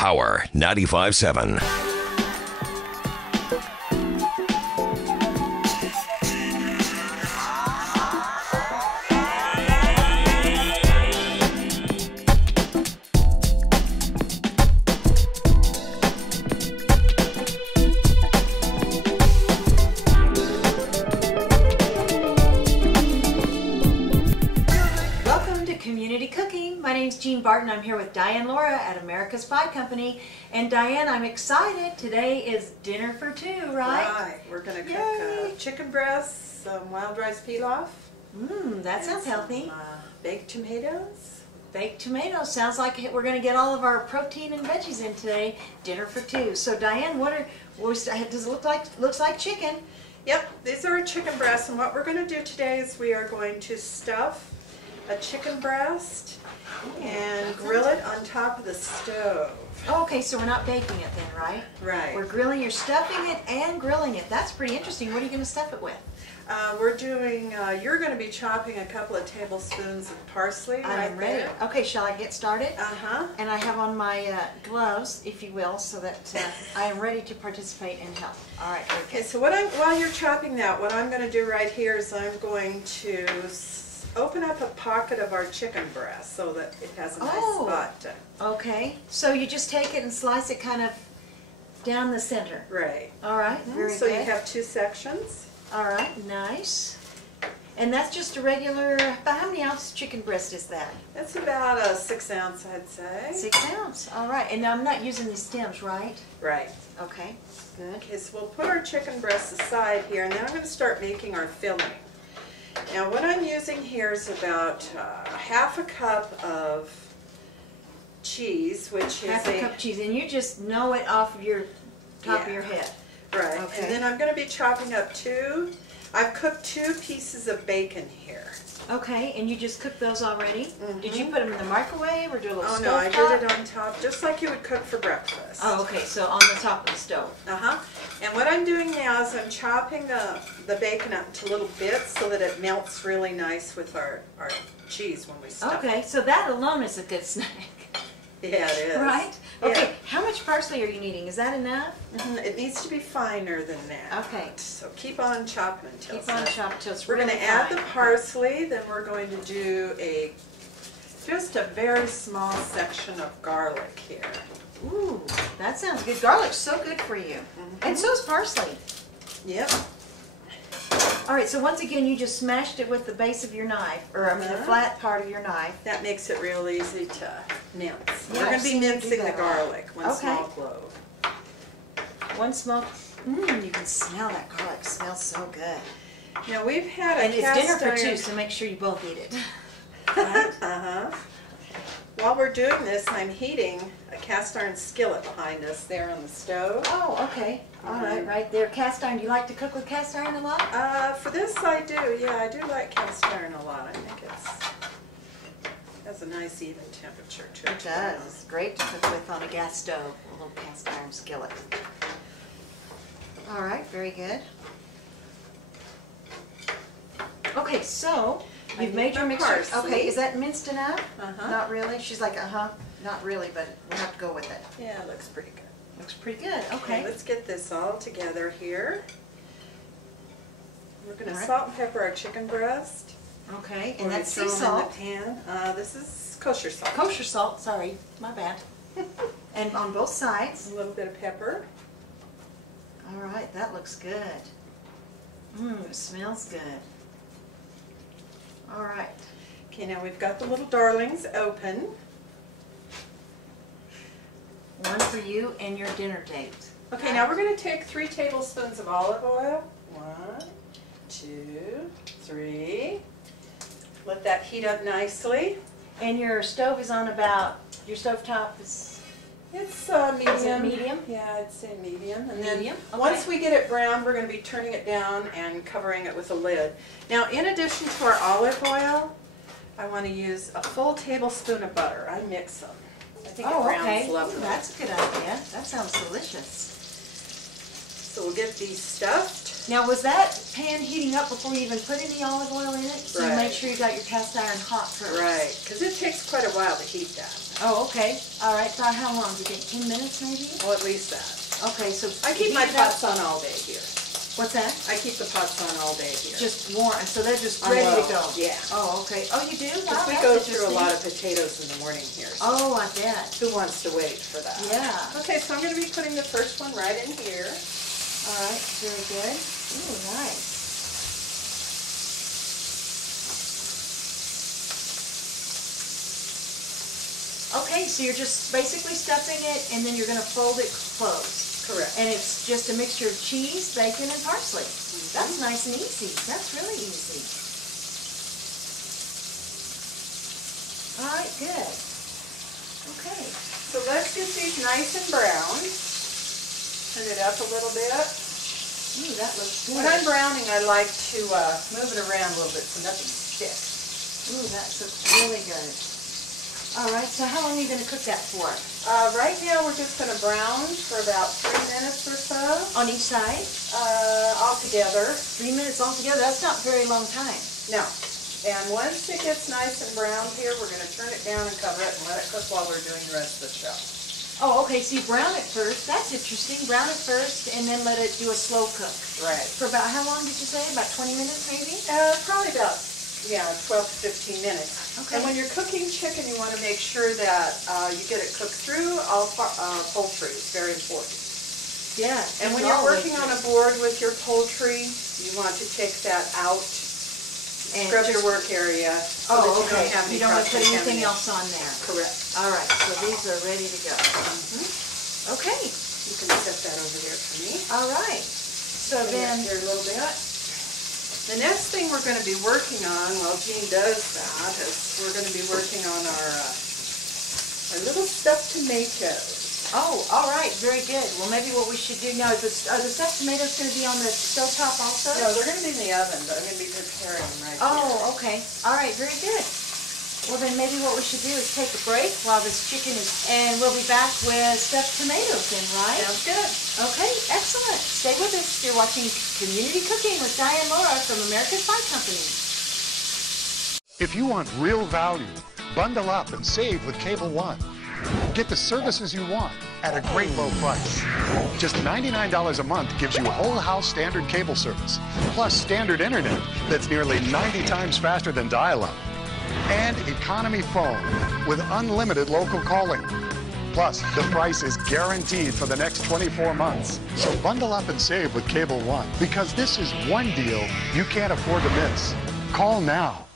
Power 95.7. Jean Barton. I'm here with Diane Laura at America's Pie Company. And Diane, I'm excited. Today is dinner for two, right? Right. We're going to cook chicken breasts, some wild rice pilaf. That sounds healthy. Some, baked tomatoes. Baked tomatoes. Sounds like we're going to get all of our protein and veggies in today. Dinner for two. So Diane, does it look like? Looks like chicken. Yep. These are chicken breasts, and what we're going to do today is we are going to stuff a chicken breast and grill it on top of the stove. Oh, okay, so we're not baking it then, right? Right. We're grilling, you're stuffing it and grilling it. That's pretty interesting. What are you going to stuff it with? We're doing, you're going to be chopping a couple of tablespoons of parsley. I'm ready. There. Okay, shall I get started? Uh-huh. And I have on my gloves, if you will, so that I am ready to participate and help. All right. Okay, so while you're chopping that, what I'm going to do right here is I'm going to open up a pocket of our chicken breast so that it has a nice spot. Okay, so you just take it and slice it kind of down the center. Right. All right, very so good. You have two sections. All right, nice. And that's just a regular, about how many ounce chicken breast is that? That's about a 6 ounce, I'd say. 6 ounce, all right. And now I'm not using these stems, right? Right. Okay, good. Okay, so we'll put our chicken breast aside here, and then I'm going to start making our filling. Now what I'm using here is about half a cup of cheese, which is half a cup of cheese, and you just know it off of your top of your head. Right, okay. And then I'm going to be chopping up I've cooked 2 pieces of bacon here. Okay, and you just cooked those already? Did you put them in the microwave or do a little stove no, I top? did it on top, just like you would cook for breakfast. Oh, okay, so on the top of the stove. Uh-huh. And what I'm doing now is I'm chopping the bacon up into little bits so that it melts really nice with our cheese when we stuff it. Okay, so that alone is a good snack. Yeah, it is. Right? Yeah. Okay, how much parsley are you needing? Is that enough? It needs to be finer than that. Okay. So keep on chopping until Keep on chopping until it's We're really going to add fine. the parsley, then we're going to do just a very small section of garlic here. Ooh, that sounds good. Garlic's so good for you. And so is parsley. Yep. All right, so once again, you just smashed it with the base of your knife, or I mean the flat part of your knife. That makes it real easy to mince. Yeah, We're going I've to be seen you do mincing the that. garlic, one Okay. small clove. One small, you can smell that garlic. It smells so good. Now we've had a And it's dinner for cast iron. two, so make sure you both eat it. Right? While we're doing this, I'm heating a cast iron skillet behind us there on the stove. Oh, okay. All right, right there. Cast iron. Do you like to cook with cast iron a lot? For this I do, yeah, I do like cast iron a lot. I think it has a nice even temperature to it. It does. It's great to cook with on a gas stove, a little cast iron skillet. All right, very good. Okay, so you've made your mixture. Parsley. Okay, is that minced enough? Uh-huh. Not really? She's like, not really, but we'll have to go with it. Yeah, it looks pretty good. Looks pretty good. Okay. Let's get this all together here. We're going to All right. salt and pepper our chicken breast. Okay, We're and gonna that's throw sea 'em in salt. the pan. This is kosher salt. Kosher salt, sorry, my bad. And on both sides. A little bit of pepper. All right, that looks good. It smells good. All right. Okay, now we've got the little darlings open. One for you and your dinner date. Okay, now we're going to take 3 tablespoons of olive oil. 1, 2, 3. Let that heat up nicely. And your stove is on about, your stove top is It's medium. Is it medium? Yeah, I'd say medium. And medium? then Okay. once we get it brown, we're going to be turning it down and covering it with a lid. Now, in addition to our olive oil, I want to use a full tablespoon of butter. I mix them. I think it browns okay. lovely. That's a good idea. That sounds delicious. So we'll get these stuffed. Now, was that pan heating up before you even put any olive oil in it? So you Right. make sure you got your cast iron hot first. Right, because it takes quite a while to heat that. Oh, okay. All right. So how long? Do you think 10 minutes maybe? Well, at least that. Okay, so I keep heat my it up. pots on all day here. What's that? I keep the pots on all day here. Just warm. So they're just On ready low, to go. yeah. Oh, okay. Oh, you do? Wow, Because we that's go through a interesting. lot of potatoes in the morning here. So Oh, I bet. who wants to wait for that? Yeah. Okay, so I'm going to be putting the first one right in here. All right. Very good. Ooh, nice. Okay, so you're just basically stuffing it, and then you're going to fold it closed. Correct. And it's just a mixture of cheese, bacon, and parsley. That's nice and easy. That's really easy. All right, good. Okay. So let's get these nice and brown. Turn it up a little bit. Ooh, that looks good. When I'm browning, I like to move it around a little bit so nothing sticks. Ooh, that looks really good. All right, so how long are you going to cook that for? Right now, we're just going to brown for about 3 minutes or so. On each side? All together. 3 minutes altogether. That's not a very long time. No. And once it gets nice and brown here, we're going to turn it down and cover it and let it cook while we're doing the rest of the show. Oh, okay, so you brown it first. That's interesting. Brown it first and then let it do a slow cook. Right. For about how long did you say? About 20 minutes maybe? Probably about, 12 to 15 minutes. Okay. And when you're cooking chicken, you want to make sure that you get it cooked through all poultry. It's very important. Yeah. And when you're working on a board with your poultry, you want to take that out, And scrub your just- work area so Oh, that you okay. don't have any You don't want to put anything cross-contamination. else on there. Correct. All right, so these are ready to go. Okay. You can set that over there for me. All right. So Bring it then, here a little bit. The next thing we're going to be working on while Jean does that is we're going to be working on our little stuffed tomatoes. oh, all right, very good. Well, maybe what we should do now is, are the stuffed tomatoes going to be on the stovetop also? No, they're going to be in the oven, but I'm going to be preparing them right here. Oh, okay. All right, very good. Well, then maybe what we should do is take a break while this chicken is, and we'll be back with stuffed tomatoes then, right? Sounds good. Okay, excellent. Stay with us. You're watching Community Cooking with Diane Laura from America's Pie Company. If you want real value, bundle up and save with Cable One. Get the services you want at a great low price. Just $99 a month gives you whole house standard cable service, plus standard internet that's nearly 90 times faster than dial-up. And economy phone with unlimited local calling. Plus, the price is guaranteed for the next 24 months. So bundle up and save with Cable One, because this is one deal you can't afford to miss. Call now.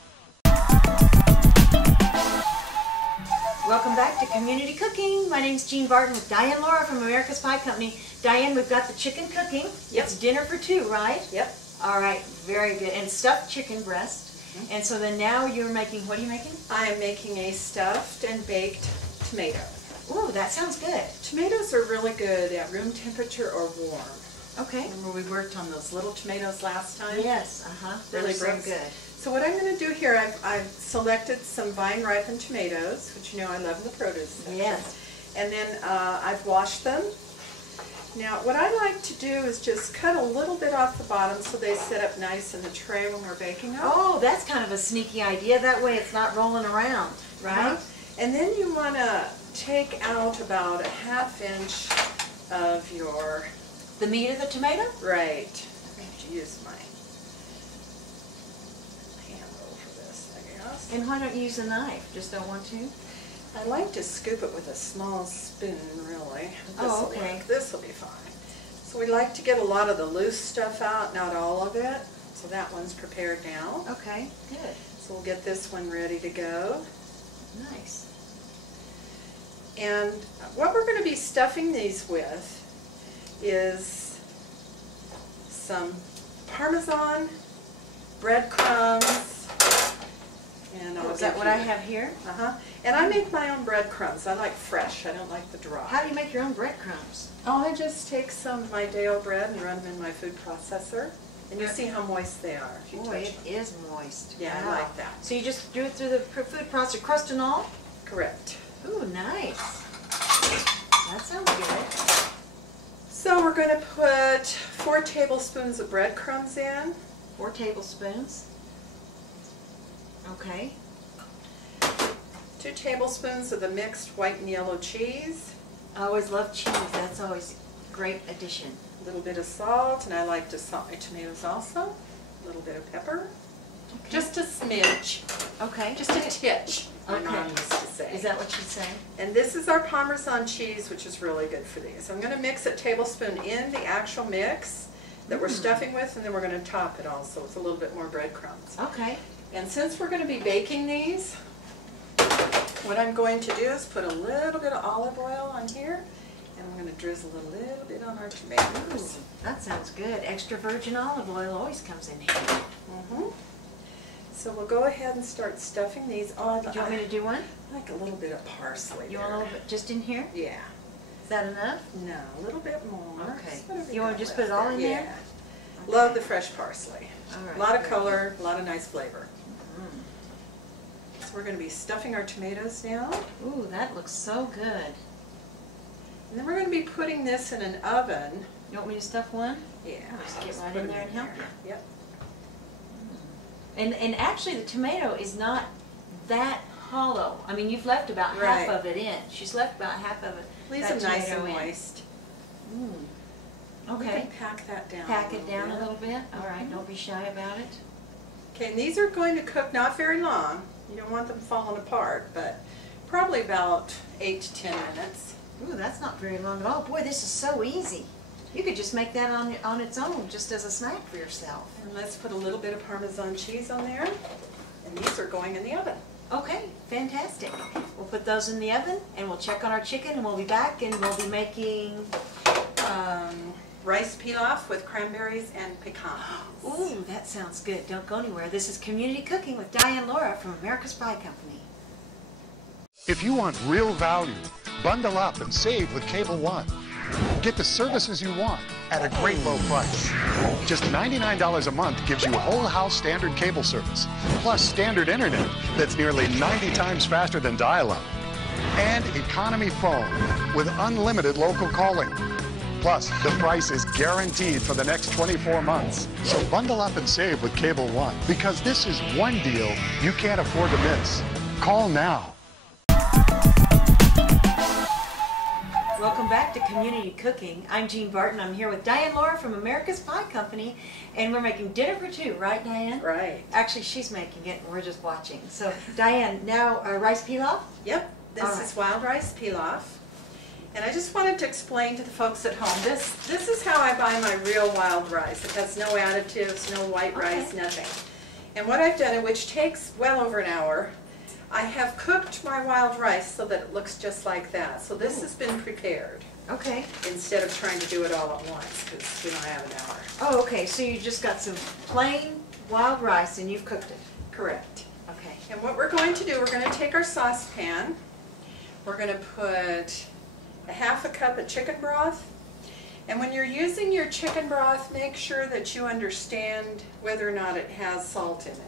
Welcome back to Community Cooking. My name's Jean Barton with Diane Laura from America's Pie Company. Diane, we've got the chicken cooking. Yep. It's dinner for two, right? Yep. All right, very good. And stuffed chicken breast. And so then now you're making, what are you making? I am making a stuffed and baked tomato. Ooh, that sounds good. Tomatoes are really good at room temperature or warm. Okay. Remember we worked on those little tomatoes last time? Yes, Really Those are brings good. So what I'm going to do here, I've selected some vine-ripened tomatoes, which you know I love in the produce section. Yes. And then I've washed them. Now what I like to do is just cut a little bit off the bottom so they sit up nice in the tray when we're baking them. Oh, that's kind of a sneaky idea. That way it's not rolling around, right? Uh-huh. And then you want to take out about a ½ inch of your, The meat of the tomato? right, I have to use my handle for this, I guess. And why don't you use a knife? Just don't want to? I like to scoop it with a small spoon, really. Oh, okay. This will be fine. So we like to get a lot of the loose stuff out, not all of it. So that one's prepared now. Okay, good. So we'll get this one ready to go. Nice. And what we're going to be stuffing these with is some Parmesan, breadcrumbs, and I'll Is that give what you- I have here? Uh-huh. And I make my own breadcrumbs. I like fresh. I don't like the dry. How do you make your own breadcrumbs? Oh, I just take some of my day-old bread and run them in my food processor. And you'll see how moist they are if you Boy, touch it them. is moist. Yeah, I Wow. like that. So you just do it through the food processor, crust and all? Correct. Ooh, nice. That sounds good. So we're going to put 4 tablespoons of breadcrumbs in. 4 tablespoons. Okay. 2 tablespoons of the mixed white and yellow cheese. I always love cheese. That's always a great addition. A little bit of salt, and I like to salt my tomatoes also. A little bit of pepper. Okay. Just a smidge. Okay. Just a titch, my Okay. mom used to say. Is that what she's saying? And this is our Parmesan cheese, which is really good for these. I'm going to mix a tablespoon in the actual mix that we're stuffing with, and then we're going to top it also with a little bit more breadcrumbs. Okay. And since we're going to be baking these, what I'm going to do is put a little bit of olive oil on here, and I'm going to drizzle a little bit on our tomatoes. Ooh, that sounds good. Extra virgin olive oil always comes in handy. Mm-hmm. So we'll go ahead and start stuffing these on. Do you want me to do one? Like a little bit of parsley. You want a little bit just in here? Yeah. Is that enough? No, a little bit more. Okay. Just whatever You want to got just put it left all in there? Yeah. Love the fresh parsley. All right. A lot of color, a lot of nice flavor. So we're going to be stuffing our tomatoes now. Ooh, that looks so good. And then we're going to be putting this in an oven. You want me to stuff one? Yeah. Just get just right put in them there and help there. Yep. And actually the tomato is not that hollow. I mean, you've left about Right. half of it in. She's left about half of it. Leaves that them nice tomato and in. moist. Mm. We Okay. can pack that down. Pack it down a bit. little bit. All right, don't be shy about it. Okay, and these are going to cook not very long. You don't want them falling apart, but probably about 8 to 10 minutes. Ooh, that's not very long at all. Boy, this is so easy. You could just make that on its own, just as a snack for yourself. And let's put a little bit of Parmesan cheese on there. And these are going in the oven. Okay, fantastic. We'll put those in the oven, and we'll check on our chicken, and we'll be back, and we'll be making... Rice pilaf with cranberries and pecans. Ooh, that sounds good. Don't go anywhere. This is Community Cooking with Diane Laura from America's Pie Company. If you want real value, bundle up and save with Cable One. Get the services you want at a great low price. Just $99 a month gives you whole house standard cable service, plus standard internet that's nearly 90 times faster than dial-up, and economy phone with unlimited local calling. Plus, the price is guaranteed for the next 24 months. So bundle up and save with Cable One, because this is one deal you can't afford to miss. Call now. Welcome back to Community Cooking. I'm Jean Barton. I'm here with Diane Laura from America's Pie Company, and we're making dinner for two, right, Diane? Right. Actually, she's making it, and we're just watching. So, Diane, now rice pilaf? Yep, this All right. is wild rice pilaf. And I just wanted to explain to the folks at home, this is how I buy my real wild rice. It has no additives, no white rice, Okay. nothing. And what I've done, which takes well over an hour, I have cooked my wild rice so that it looks just like that. So this has been prepared Okay. instead of trying to do it all at once because we don't have an hour. Oh, okay. So you just got some plain wild rice, and you've cooked it. Correct. Okay. And what we're going to do, we're going to take our saucepan, we're going to put a half a cup of chicken broth. And when you're using your chicken broth, make sure that you understand whether or not it has salt in it.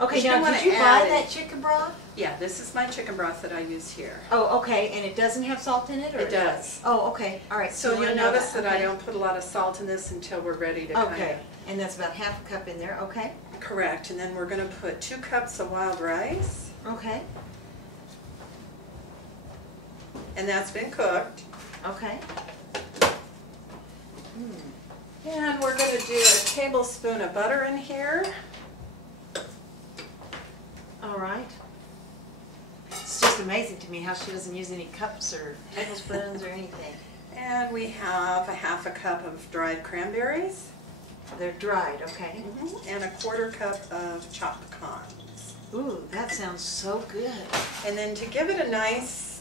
Okay, You don't now wanna did you buy add that it. chicken broth? Yeah, this is my chicken broth that I use here. Oh, okay, and it doesn't have salt in it? Or It does. Oh, okay, all right. So you you'll know notice that I okay. don't put a lot of salt in this until we're ready to kind Okay, of... and that's about half a cup in there, okay? Correct, and then we're going to put 2 cups of wild rice, Okay, and that's been cooked. okay. And we're going to do a tablespoon of butter in here. All right. It's just amazing to me how she doesn't use any cups or tablespoons or anything. And we have a half a cup of dried cranberries. They're dried, okay? And a 1/4 cup of chopped pecans. Ooh, that sounds so good. And then to give it a nice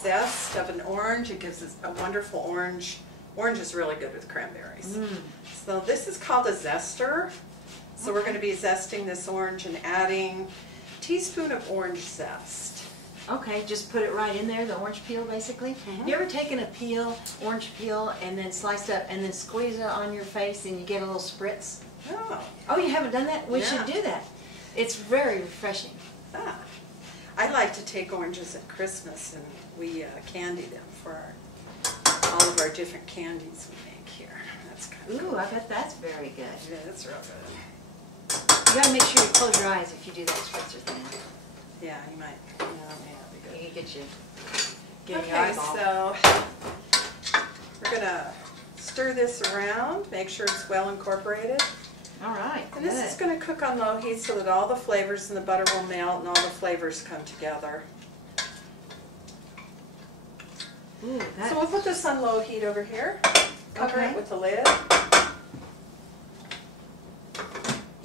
zest of an orange, it gives us a wonderful orange. Orange is really good with cranberries. So this is called a zester. So we're going to be zesting this orange and adding a teaspoon of orange zest. Okay, just put it right in there, the orange peel basically. You ever taken a peel, orange peel, and then sliced up and then squeeze it on your face and you get a little spritz? Oh, Oh, you haven't done that? We Yeah. should do that. It's very refreshing. ah. I like to take oranges at Christmas and we candy them for our all of our different candies we make here. That's kind of Ooh, I bet that's very good. yeah, that's real good. You gotta make sure you close your eyes if you do that spritzer thing. Yeah, you might. Yeah, that may not be good. You get your your Okay, eyeball. so we're gonna stir this around, make sure it's well incorporated. All right. And this is going to cook on low heat so that all the flavors in the butter will melt and all the flavors come together. Ooh, that, So we'll put this on low heat over here. Cover Okay. it with the lid.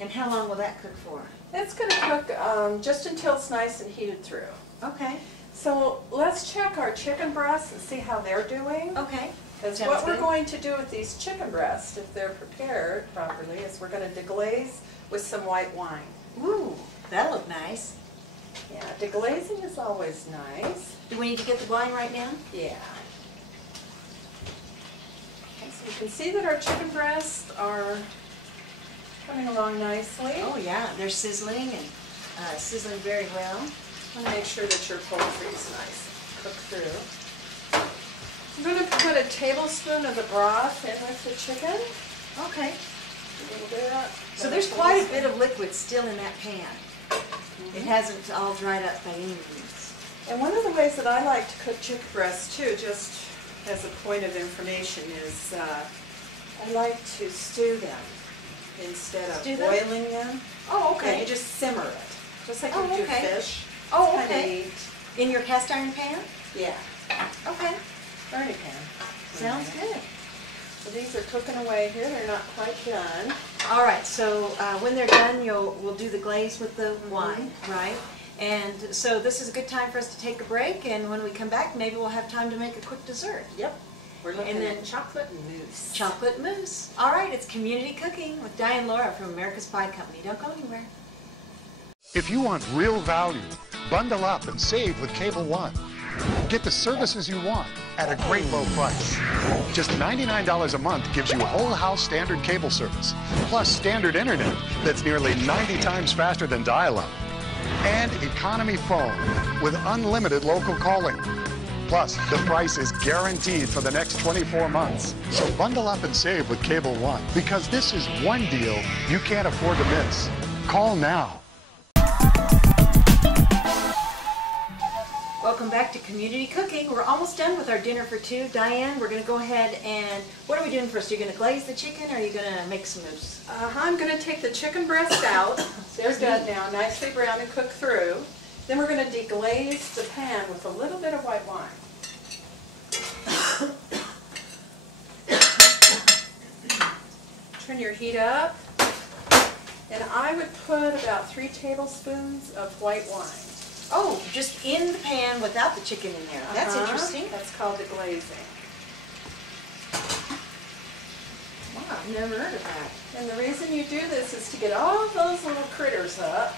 and how long will that cook for? It's going to cook just until it's nice and heated through. Okay. So let's check our chicken breasts and see how they're doing. Okay. Because Sounds what we're good. going to do with these chicken breasts, if they're prepared properly, is we're going to deglaze with some white wine. Ooh, that'll look nice. Yeah, deglazing is always nice. Do we need to get the wine right now? Yeah. Okay, so you can see that our chicken breasts are coming along nicely. Oh yeah, they're sizzling and sizzling very well. Want to make sure that your poultry is nice and cooked through. I'm going to put a tablespoon of the broth in with the chicken. Okay. A little bit. So there's quite a bit of liquid still in that pan. It hasn't all dried up by any means. And one of the ways that I like to cook chicken breasts too, just as a point of information, is I like to stew them instead of Stew them? boiling them. Oh, Yeah, okay. you just simmer it, just like Oh, you do okay. fish. Oh, It's kinda okay. neat. In your cast iron pan? Yeah, Okay. or any pan. Sounds good. So these are cooking away here. They're not quite done. All right, so when they're done, we'll do the glaze with the wine, right? And so this is a good time for us to take a break, and when we come back, maybe we'll have time to make a quick dessert. Yep. We're looking And then at chocolate mousse. Chocolate mousse. All right, it's Community Cooking with Diane Laura from America's Pie Company. Don't go anywhere. If you want real value, bundle up and save with Cable One. Get the services you want at a great low price. Just $99 a month gives you whole house standard cable service, plus standard internet that's nearly 90 times faster than dial-up, and economy phone with unlimited local calling. Plus, the price is guaranteed for the next 24 months. So bundle up and save with Cable One, because this is one deal you can't afford to miss. Call now. Welcome back to Community Cooking. We're almost done with our dinner for two. Diane, we're going to go ahead and, what are we doing first? Are you going to glaze the chicken, or are you going to make some mousse? I'm going to take the chicken breast out. They're done now, nicely browned and cooked through. Then we're going to deglaze the pan with a little bit of white wine. Turn your heat up. And I would put about 3 tablespoons of white wine. Oh, just in the pan without the chicken in there. That's interesting. That's called deglazing. Wow, I've never heard of that. And the reason you do this is to get all those little critters up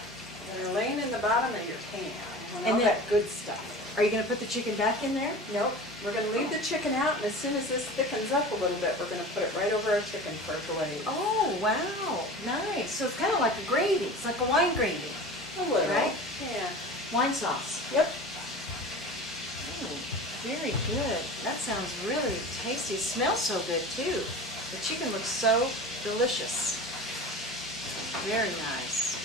that are laying in the bottom of your pan. And all And then- that good stuff. Are you going to put the chicken back in there? Nope. We're going to leave the chicken out, and as soon as this thickens up a little bit, we're going to put it right over our chicken for a glaze. Oh, wow. Nice. So it's kind of like a gravy. It's like a wine gravy. A little. Right? Yeah. Wine sauce. Yep. Oh, very good. That sounds really tasty. It smells so good, too. The chicken looks so delicious. Very nice.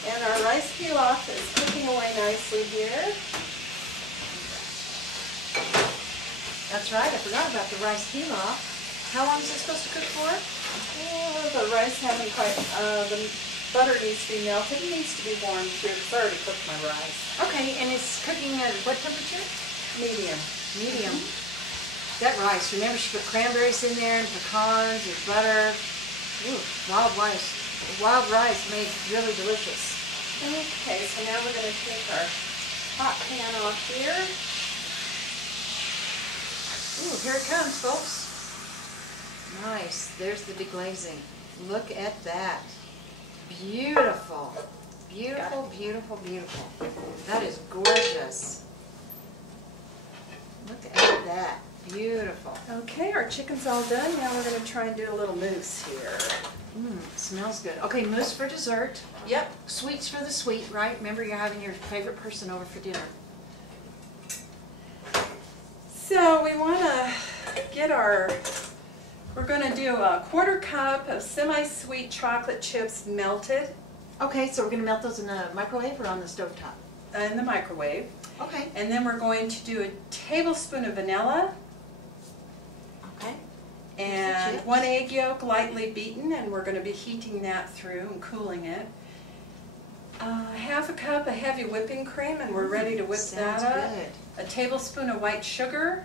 And our rice pilaf is cooking away nicely here. That's right. I forgot about the rice pilaf. How long is it supposed to cook for? Oh, the rice hasn't quite, the butter needs to be melted. It needs to be warmed through. It's already cooked my rice. Okay, and it's cooking at what temperature? Medium. Medium. That rice, remember she put cranberries in there and pecans and butter. Ooh, wild rice. Wild rice made really delicious. Okay, so now we're going to take our hot pan off here. Ooh, here it comes, folks. Nice. There's the deglazing. Look at that. Beautiful. Beautiful, beautiful, beautiful. That is gorgeous. Look at that. Beautiful. Okay, our chicken's all done. Now we're going to try and do a little mousse here. Smells good. Okay, mousse for dessert. Yep. Sweets for the sweet, right? Remember, you're having your favorite person over for dinner. So we want to get we're going to do a 1/4 cup of semi-sweet chocolate chips melted Okay, so we're going to melt those in the microwave or on the stovetop? in the microwave. Okay. And then we're going to do a tablespoon of vanilla Okay. and chips. 1 egg yolk lightly beaten, and we're going to be heating that through and cooling it. 1/2 cup of heavy whipping cream, and we're ready to whip Sounds that up. good. A tablespoon of white sugar,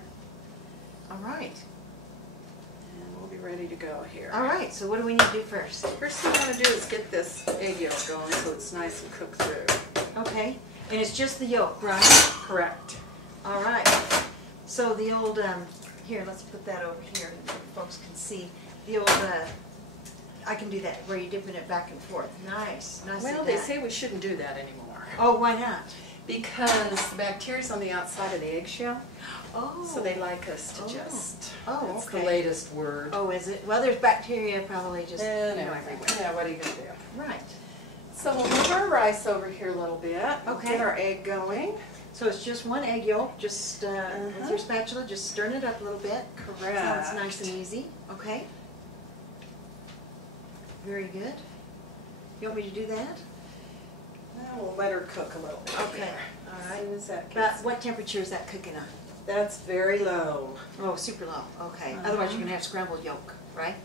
All right. and we'll be ready to go here. All right, so what do we need to do first? First thing we want to do is get this egg yolk going so it's nice and cooked through. Okay, and it's just the yolk, right? Correct. All right. So the old, here, let's put that over here so folks can see. The old, I can do that, where you're dipping it back and forth. Nice, nicely Well, done. they say we shouldn't do that anymore Oh, why not? because the bacteria's on the outside of the eggshell, Oh. so they like us to Oh. just. Oh, That's okay. the latest word. Oh, is it? Well, there's bacteria probably just, And you know, everywhere. Yeah, what are you gonna do? Right. So we'll move our rice over here a little bit. We'll Okay. Get our egg going. So it's just 1 egg yolk, just with your spatula, just stirring it up a little bit. Correct. Sounds nice and easy. Okay. Very good. You want me to do that? Now we'll let her cook a little bit. Okay. here. All As right. soon as that But gets, what temperature is that cooking on? that's very low. Oh, super low. Okay. Otherwise, you're gonna have scrambled yolk, right?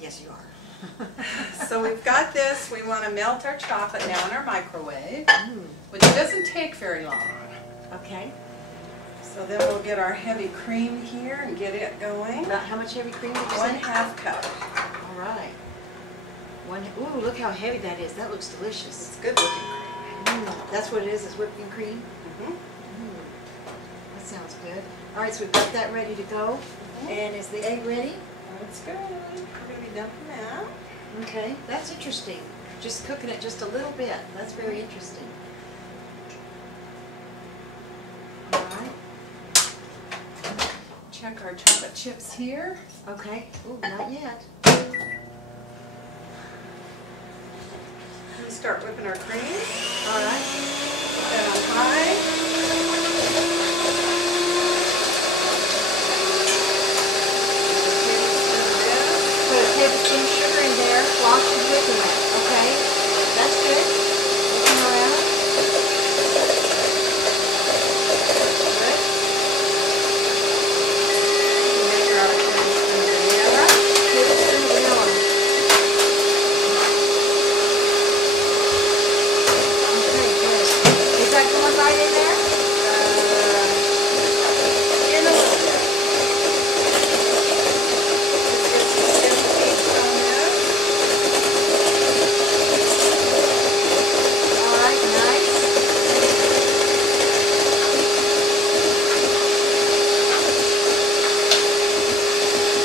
Yes, you are. So we've got this. We want to melt our chocolate now in our microwave, Mm, which doesn't take very long. okay. So then we'll get our heavy cream here and get it going. About how much heavy cream did you 1/2 say? cup. All right. Ooh, look how heavy that is. That looks delicious. It's good looking cream. That's what it is whipping cream. Mhm. That sounds good. All right, so we've got that ready to go. And is the egg ready? That's good. We're going to be dumping that. Okay, that's interesting. Just cooking it just a little bit. That's very interesting. All right. Check our chocolate chips here. Okay. Ooh, not yet. We start whipping our cream. All right. Put that on high. Put a tablespoon of sugar in there while she's whipping it. Okay. That's good. Looking around. Good. Measure out a tablespoon of vanilla. Tablespoon of vanilla. Okay, good. Is that going right in there? In a little bit. Just get some thin peaks on this. All right, nice.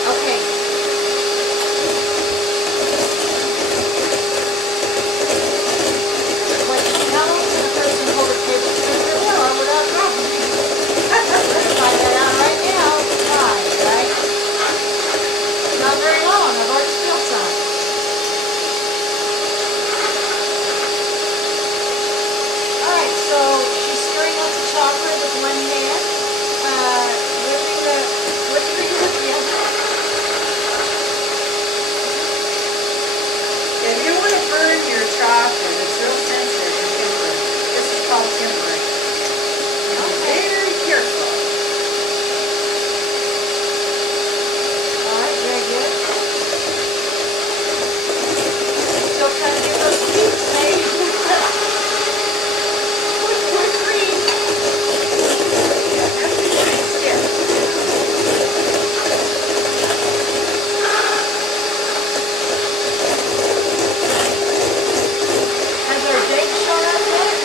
Okay. Wait, how long can a person hold a tablespoon of vanilla without dropping it? Let's find that out right now. Try, right? Not very long. I've already spilled some. Alright, so she's stirring up the chocolate with one hand, whipping the cream with the other. If you want to burn your chocolate, it's real sensitive to tempering. This is called tempering. Be very careful. Alright, very good. Still trying to get those peaks made. With cream. Yeah, that's a nice stick. Has our date shown up yet?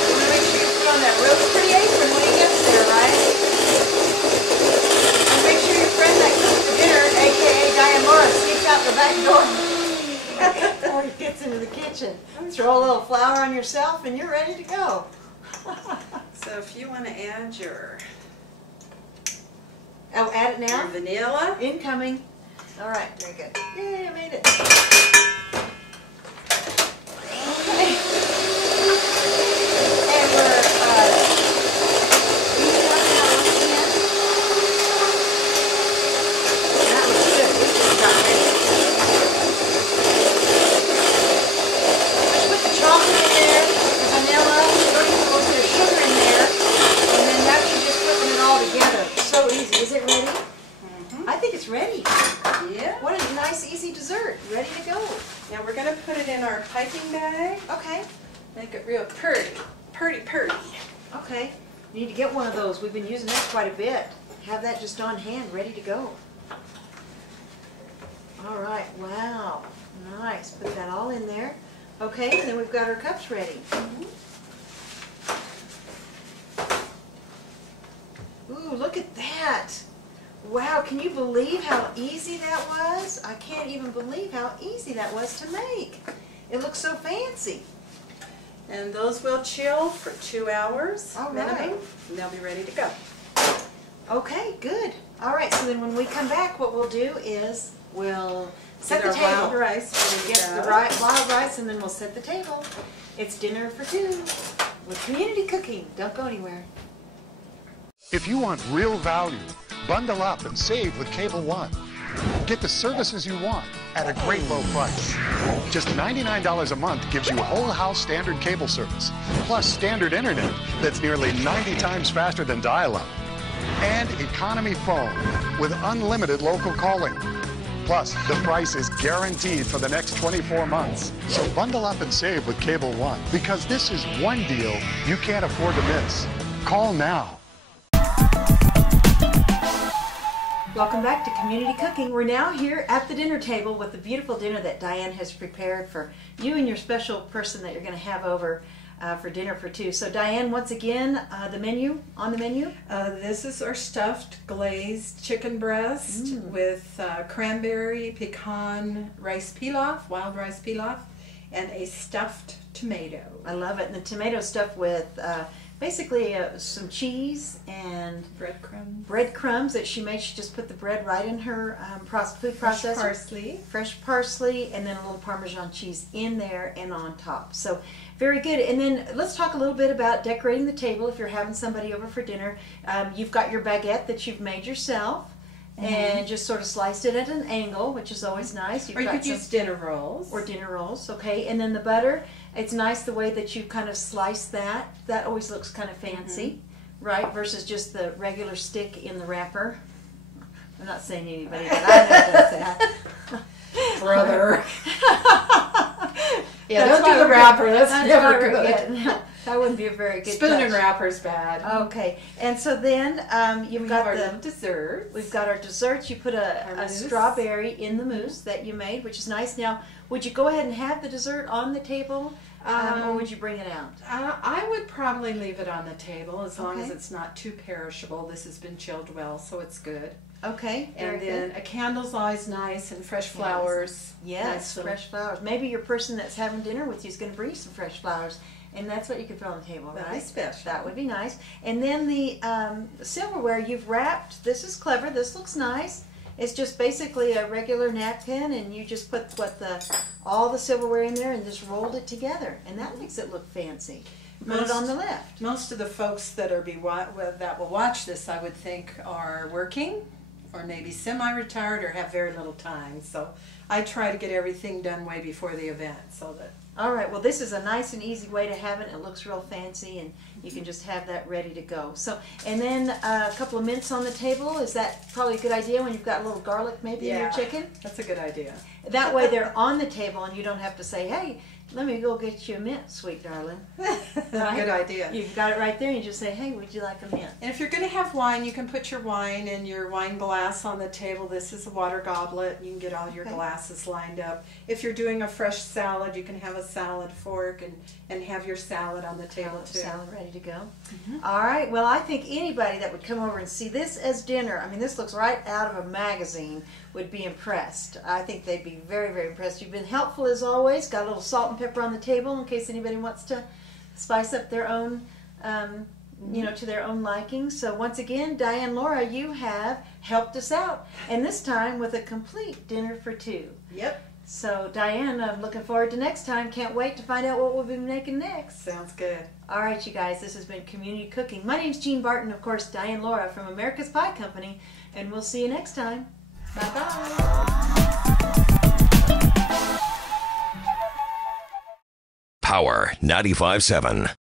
You want to make sure you put on that real pretty apron when he gets there, right? And make sure your friend that cooks for dinner, aka Diamora, sneaks out the back door before he gets into the kitchen. Throw a little flour on yourself and you're ready to go. So if you want to add your Oh, add it now? vanilla, Incoming. All right, very good. Yay, I made it. Okay. And we're our piping bag. Okay. Make it real pretty. Pretty. Okay. You need to get one of those. We've been using that quite a bit. Have that just on hand, ready to go. All right. Wow. Nice. Put that all in there. Okay, and then we've got our cups ready. Ooh, look at that. Wow, can you believe how easy that was? I can't even believe how easy that was to make. It looks so fancy. And those will chill for 2 hours All minimum, right. and they'll be ready to go. Okay, good. All right, so then when we come back, what we'll do is we'll set Get the our table. wild rice ready to Get the go. wild rice, and then we'll set the table. It's dinner for two with community cooking. Don't go anywhere. If you want real value, bundle up and save with Cable One. Get the services you want at a great low price. Just $99 a month gives you whole house standard cable service, plus standard internet that's nearly 90 times faster than dial-up, and economy phone with unlimited local calling. Plus, the price is guaranteed for the next 24 months. So bundle up and save with Cable One, because this is one deal you can't afford to miss. Call now. Welcome back to Community Cooking. We're now here at the dinner table with the beautiful dinner that Diane has prepared for you and your special person that you're going to have over for dinner for two. So Diane, once again, the menu, on the menu? This is our stuffed glazed chicken breast with cranberry pecan rice pilaf, wild rice pilaf, and a stuffed tomato. I love it. And the tomato stuffed with basically some cheese and breadcrumbs that she made. She just put the bread right in her food processor. Fresh parsley, and then a little Parmesan cheese in there and on top. So very good. And then let's talk a little bit about decorating the table if you're having somebody over for dinner. You've got your baguette that you've made yourself. And just sort of sliced it at an angle, which is always nice. Or you could use dinner rolls. Or dinner rolls, okay. And then the butter, it's nice the way that you kind of slice that. That always looks kind of fancy, right? Versus just the regular stick in the wrapper. I'm not saying anybody, but I know does that. Brother. Yeah, don't do the wrapper. That's never good. Yeah, that wouldn't be a very good Spoon and touch. wrapper's bad. Okay, and so then you've got our the little desserts. We've got our desserts. You put a strawberry in the mousse that you made, which is nice. Now, would you go ahead and have the dessert on the table, or would you bring it out? I would probably leave it on the table as long as it's not too perishable. This has been chilled well, so it's good. Okay, and then a candle's always nice, and fresh flowers. Yes, nice fresh flowers. Maybe your person that's having dinner with you is going to bring you some fresh flowers, and that's what you could put on the table, right? That'd be special. That would be nice. And then the silverware you've wrapped. This is clever. This looks nice. It's just basically a regular napkin, and you just put all the silverware in there and just rolled it together, and that makes it look fancy. Put it on the left. Most of the folks that that will watch this, I would think, are working, or maybe semi-retired, or have very little time. So I try to get everything done way before the event, so that. All right, well this is a nice and easy way to have it. It looks real fancy, and you can just have that ready to go. So, and then a couple of mints on the table. Is that probably a good idea when you've got a little garlic maybe in your chicken? That's a good idea. That way they're on the table and you don't have to say, hey, let me go get you a mint, sweet darling. Right? Good idea. You've got it right there, and you just say, hey, would you like a mint? And if you're going to have wine, you can put your wine in your wine glass on the table. This is a water goblet. You can get all your glasses lined up. If you're doing a fresh salad, you can have a salad fork and have your salad on the table too. Salad ready to go. All right, well, I think anybody that would come over and see this as dinner, I mean, this looks right out of a magazine, would be impressed. I think they'd be very, very impressed. You've been helpful as always. Got a little salt and pepper on the table in case anybody wants to spice up their own, to their own liking. So once again, Diane, Laura, you have helped us out, and this time with a complete dinner for two. Yep. So Diane, I'm looking forward to next time. Can't wait to find out what we'll be making next. Sounds good. All right, you guys, this has been Community Cooking. My name's Jean Barton, of course, Diane Laura from America's Pie Company, and we'll see you next time. Bye-bye. Power 95.7.